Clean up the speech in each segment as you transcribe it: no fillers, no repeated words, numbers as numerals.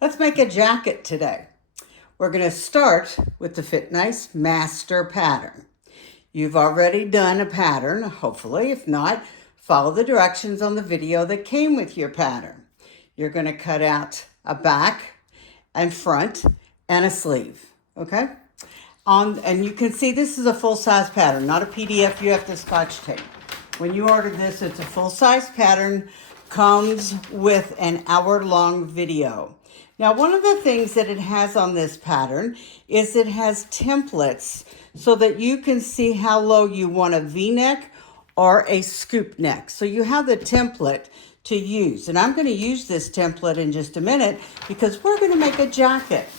Let's make a jacket today. We're going to start with the Fit Nice Master Pattern. You've already done a pattern, hopefully. If not, follow the directions on the video that came with your pattern. You're going to cut out a back and front and a sleeve, okay? And you can see this is a full-size pattern, not a PDF you have to Scotch tape. When you order this, it's a full-size pattern, comes with an hour-long video. Now, one of the things that it has on this pattern is it has templates so that you can see how low you want a V-neck or a scoop neck. So you have the template to use. And I'm going to use this template in just a minute because we're going to make a jacket.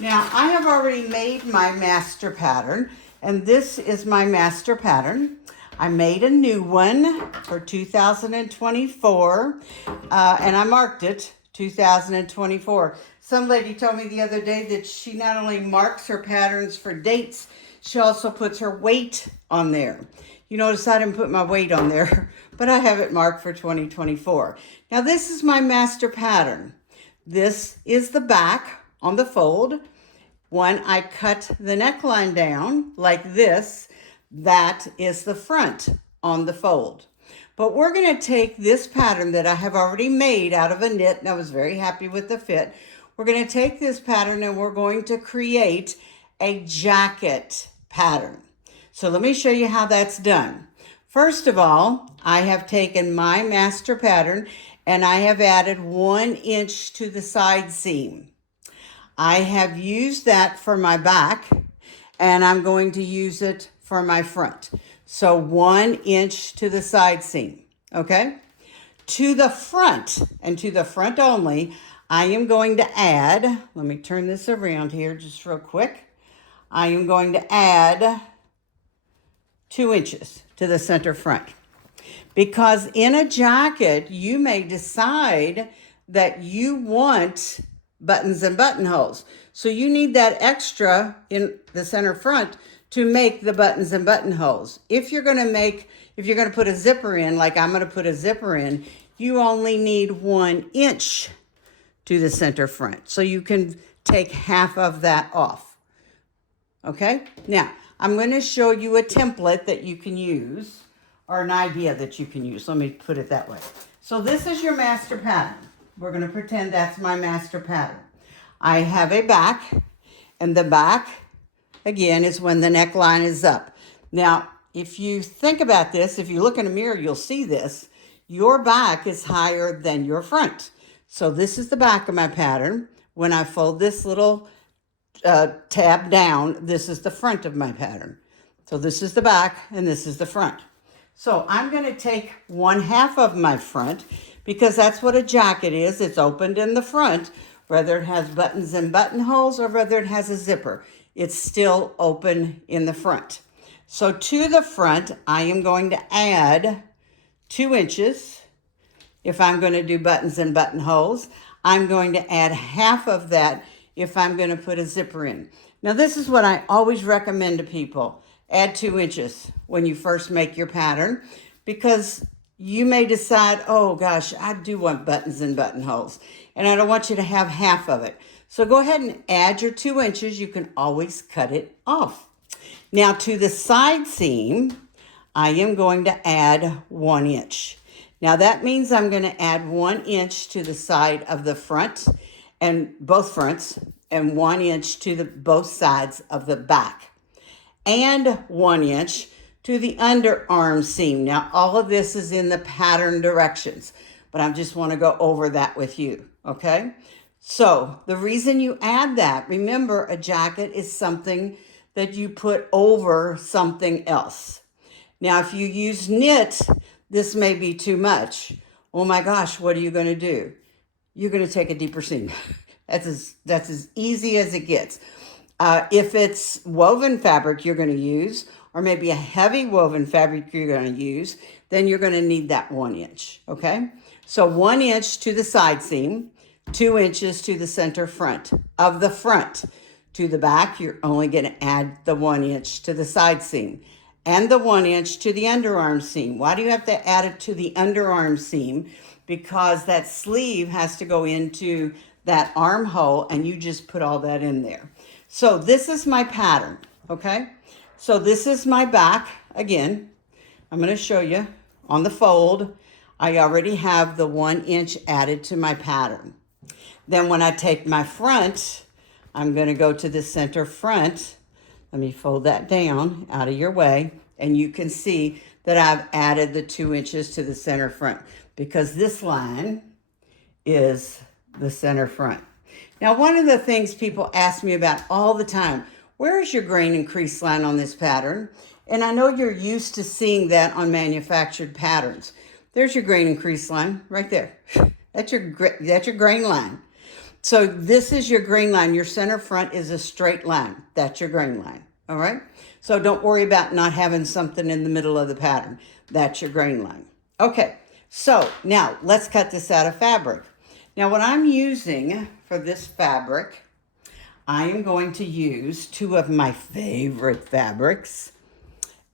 Now, I have already made my master pattern, and this is my master pattern. I made a new one for 2024, and I marked it 2024. Some lady told me the other day that she not only marks her patterns for dates, she also puts her weight on there. You notice I didn't put my weight on there, but I have it marked for 2024. Now, this is my master pattern. This is the back on the fold. When I cut the neckline down like this, that is the front on the fold. But we're going to take this pattern that I have already made out of a knit, and I was very happy with the fit. We're going to take this pattern and we're going to create a jacket pattern. So let me show you how that's done. First of all, I have taken my master pattern and I have added 1 inch to the side seam. I have used that for my back, and I'm going to use it for my front. So 1 inch to the side seam, okay? To the front, and to the front only, I am going to add, let me turn this around here just real quick. I am going to add 2 inches to the center front. Because in a jacket, you may decide that you want buttons and buttonholes. So you need that extra in the center front to make the buttons and buttonholes. If you're going to put a zipper in, like I'm going to put a zipper in, you only need 1 inch to the center front. So you can take half of that off. Okay? Now, I'm going to show you a template that you can use, or an idea that you can use. Let me put it that way. So this is your master pattern. We're going to pretend that's my master pattern. I have a back, and the back, again, is when the neckline is up. Now, if you think about this, if you look in a mirror, you'll see this. Your back is higher than your front. So this is the back of my pattern. When I fold this little tab down, this is the front of my pattern. So this is the back, and this is the front. So I'm going to take 1/2 of my front, because that's what a jacket is. It's opened in the front, whether it has buttons and buttonholes or whether it has a zipper. It's still open in the front. So to the front, I am going to add 2 inches. If I'm going to do buttons and buttonholes, I'm going to add half of that if I'm going to put a zipper in. Now, this is what I always recommend to people. Add 2 inches when you first make your pattern, because you may decide, oh gosh, I do want buttons and buttonholes, and I don't want you to have half of it. So go ahead and add your 2 inches. You can always cut it off. Now to the side seam, I am going to add 1 inch. Now that means I'm going to add 1 inch to the side of the front, and both fronts, and 1 inch to both sides of the back, and 1 inch to the underarm seam. Now, all of this is in the pattern directions, but I just want to go over that with you, okay? So the reason you add that, remember, a jacket is something that you put over something else. Now, if you use knit, this may be too much. Oh my gosh, what are you going to do? You're going to take a deeper seam. That's as easy as it gets. If it's woven fabric you're going to use, or maybe a heavy woven fabric you're going to use, then you're going to need that 1 inch, okay? So 1 inch to the side seam, 2 inches to the center front of the front. To the back, you're only going to add the 1 inch to the side seam and the 1 inch to the underarm seam. Why do you have to add it to the underarm seam? because that sleeve has to go into that armhole, and you just put all that in there. So this is my pattern, okay? So this is my back. Again, I'm going to show you on the fold. I already have the 1 inch added to my pattern. Then when I take my front, I'm going to go to the center front. Let me fold that down out of your way, and you can see that I've added the 2 inches to the center front because this line is the center front. Now, one of the things people ask me about all the time, where is your grain and crease line on this pattern? And I know you're used to seeing that on manufactured patterns. There's your grain and crease line right there. That's your grain line. So this is your grain line. Your center front is a straight line. That's your grain line, all right? So don't worry about not having something in the middle of the pattern. That's your grain line. Okay, so now let's cut this out of fabric. Now what I'm using for this fabric, I am going to use 2 of my favorite fabrics.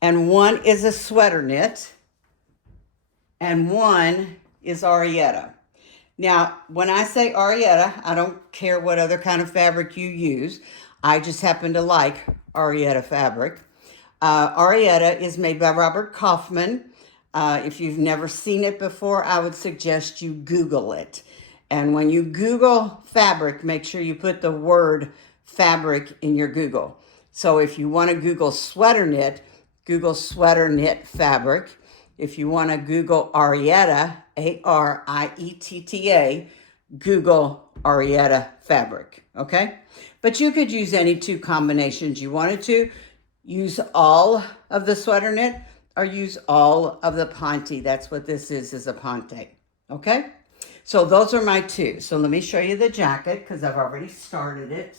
And one is a sweater knit, and one is Arietta. Now, when I say Arietta, I don't care what other kind of fabric you use. I just happen to like Arietta fabric. Arietta is made by Robert Kaufman. If you've never seen it before, I would suggest you Google it. And when you Google fabric, make sure you put the word fabric in your Google. So if you want to Google sweater knit, Google sweater knit fabric. If you want to Google Arietta, Arietta, Google Arietta fabric, okay? But you could use any 2 combinations you wanted to. Use all of the sweater knit or use all of the ponte. That's what this is a ponte, okay? So those are my 2. So let me show you the jacket because I've already started it.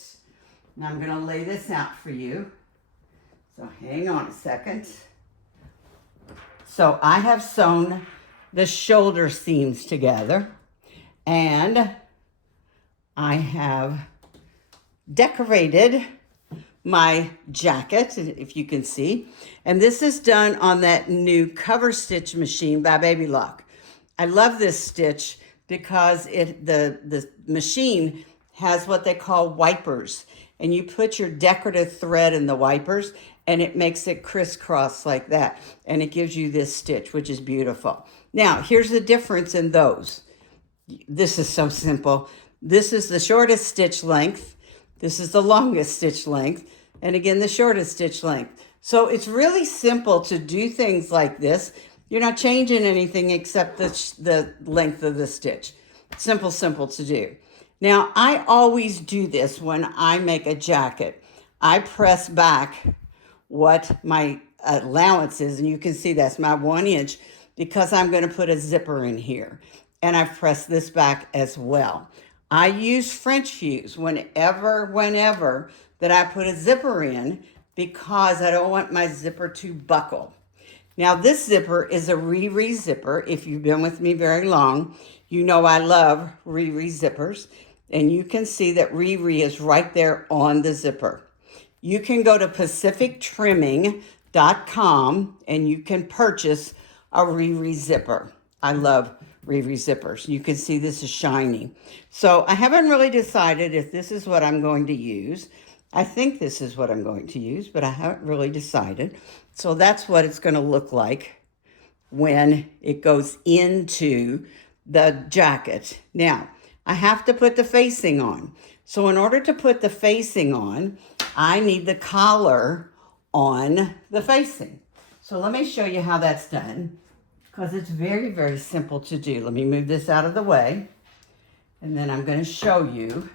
Now I'm going to lay this out for you. So hang on a second. So I have sewn the shoulder seams together, and I have decorated my jacket, if you can see. And this is done on that new cover stitch machine by Baby Lock. I love this stitch because the machine has what they call wipers. And you put your decorative thread in the wipers, and it makes it crisscross like that. And it gives you this stitch, which is beautiful. Now, here's the difference in those. This is so simple. This is the shortest stitch length. This is the longest stitch length. And again, the shortest stitch length. So it's really simple to do things like this. You're not changing anything except the length of the stitch. Simple, simple to do. Now, I always do this when I make a jacket. I press back what my allowance is, and you can see that's my 1 inch because I'm going to put a zipper in here. And I've pressed this back as well. I use French fuse whenever that I put a zipper in because I don't want my zipper to buckle. Now, this zipper is a Riri zipper. If you've been with me very long, you know I love Riri zippers. And you can see that Riri is right there on the zipper. You can go to pacifictrimming.com and you can purchase a Riri zipper. I love Riri zippers. You can see this is shiny. So I haven't really decided if this is what I'm going to use. I think this is what I'm going to use, but I haven't really decided. So that's what it's going to look like when it goes into the jacket. Now, I have to put the facing on. So in order to put the facing on, I need the collar on the facing. So let me show you how that's done because it's very, very simple to do. Let me move this out of the way, and then I'm going to show you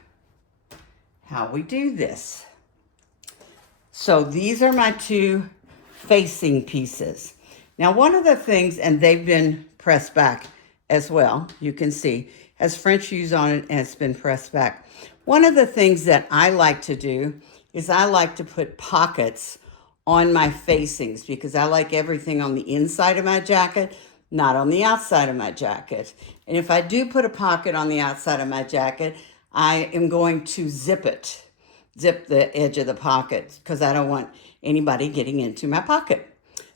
how we do this. So these are my 2 facing pieces. Now, one of the things, and they've been pressed back as well, you can see, has French fuse on it and it's been pressed back. One of the things that I like to do is I like to put pockets on my facings because I like everything on the inside of my jacket, not on the outside of my jacket. And if I do put a pocket on the outside of my jacket, I am going to zip the edge of the pocket because I don't want anybody getting into my pocket.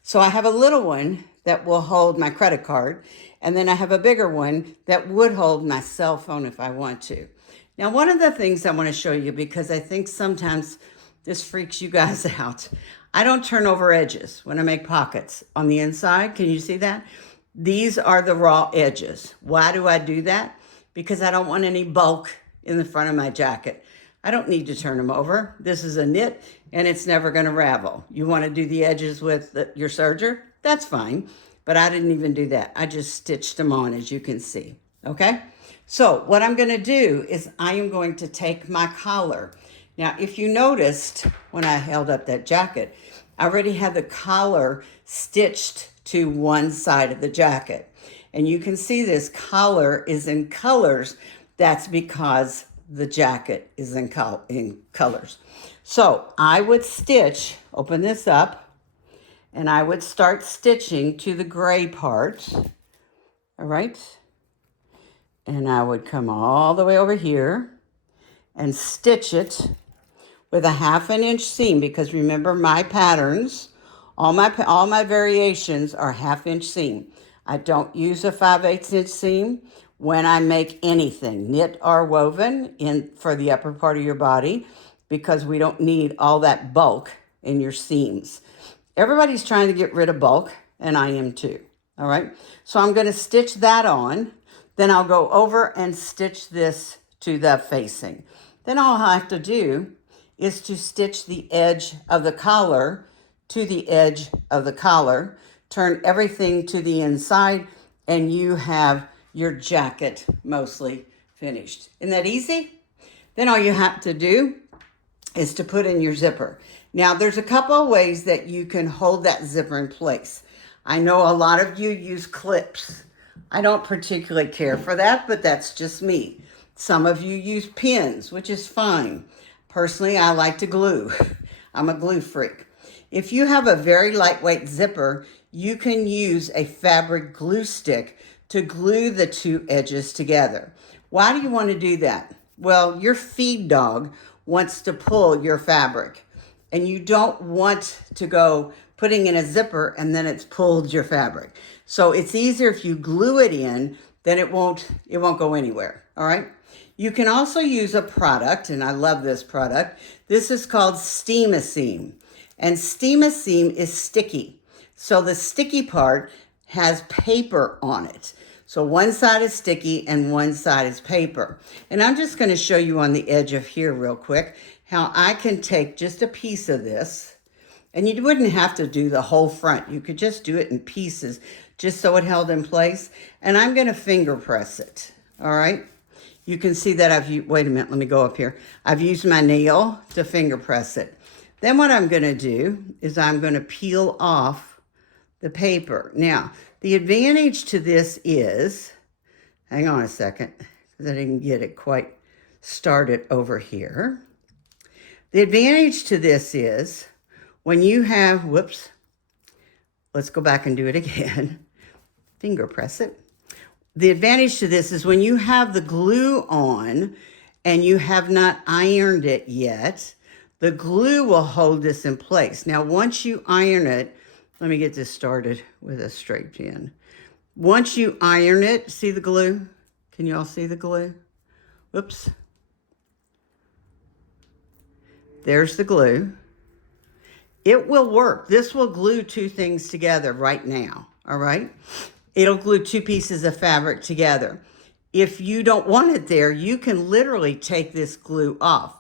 So I have a little one that will hold my credit card, And then I have a bigger one that would hold my cell phone if I want to. Now, one of the things I want to show you, because I think sometimes this freaks you guys out, I don't turn over edges when I make pockets on the inside. Can you see that? These are the raw edges. Why do I do that? Because I don't want any bulk in the front of my jacket. I don't need to turn them over. This is a knit and it's never going to ravel. You want to do the edges with your serger? That's fine. But I didn't even do that. I just stitched them on, as you can see. Okay? So what I'm going to do is I am going to take my collar. Now, if you noticed when I held up that jacket, I already had the collar stitched to one side of the jacket. And you can see this collar is in colors. That's because the jacket is in colors. So I would stitch, open this up, and I would start stitching to the gray part. All right. And I would come all the way over here and stitch it with a 1/2 inch seam, because remember my patterns, all my variations are 1/2 inch seam. I don't use a 5/8 inch seam when I make anything, knit or woven, for the upper part of your body, because we don't need all that bulk in your seams. Everybody's trying to get rid of bulk, and I am too. All right, so I'm going to stitch that on. Then I'll go over and stitch this to the facing. Then all I have to do is to stitch the edge of the collar to the edge of the collar, turn everything to the inside, and you have your jacket mostly finished. Isn't that easy? Then all you have to do is to put in your zipper. Now, there's a couple of ways that you can hold that zipper in place. I know a lot of you use clips. I don't particularly care for that, but that's just me. Some of you use pins, which is fine. Personally, I like to glue. I'm a glue freak. If you have a very lightweight zipper, you can use a fabric glue stick to glue the two edges together. Why do you want to do that? Well, your feed dog wants to pull your fabric, and you don't want to go putting in a zipper and then it's pulled your fabric. So it's easier if you glue it in, then it won't go anywhere. All right. You can also use a product, and I love this product. This is called Steam-A-Seam, and Steam-A-Seam is sticky. So the sticky part has paper on it. So one side is sticky and one side is paper. And I'm just going to show you on the edge of here real quick how I can take just a piece of this, and you wouldn't have to do the whole front. You could just do it in pieces just so it held in place. And I'm going to finger press it. All right. You can see that I've used, wait a minute, let me go up here. I've used my nail to finger press it. Then what I'm going to do is I'm going to peel off the paper. Now, the advantage to this is, hang on a second, because I didn't get it quite started over here. The advantage to this is when you have, whoops, let's go back and do it again. Finger press it. The advantage to this is when you have the glue on and you have not ironed it yet, the glue will hold this in place. Now, once you iron it, let me get this started with a straight pin. Once you iron it, see the glue? Can you all see the glue? Whoops. There's the glue. It will work. This will glue two things together right now, all right? It'll glue two pieces of fabric together. If you don't want it there, you can literally take this glue off.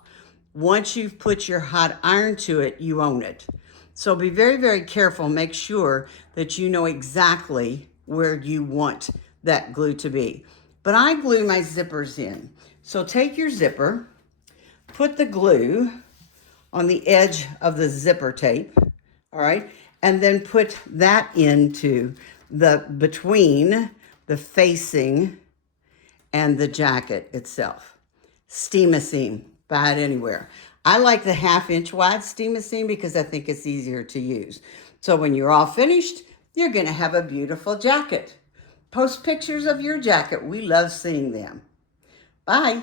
Once you've put your hot iron to it, you own it. So be very, very careful. Make sure that you know exactly where you want that glue to be. But I glue my zippers in. So take your zipper, put the glue on the edge of the zipper tape, all right? And then put that into between the facing and the jacket itself. Steam-A-Seam, buy it anywhere. I like the 1/2 inch wide Steam-A-Seam because I think it's easier to use. So when you're all finished, you're gonna have a beautiful jacket. Post pictures of your jacket. We love seeing them. Bye.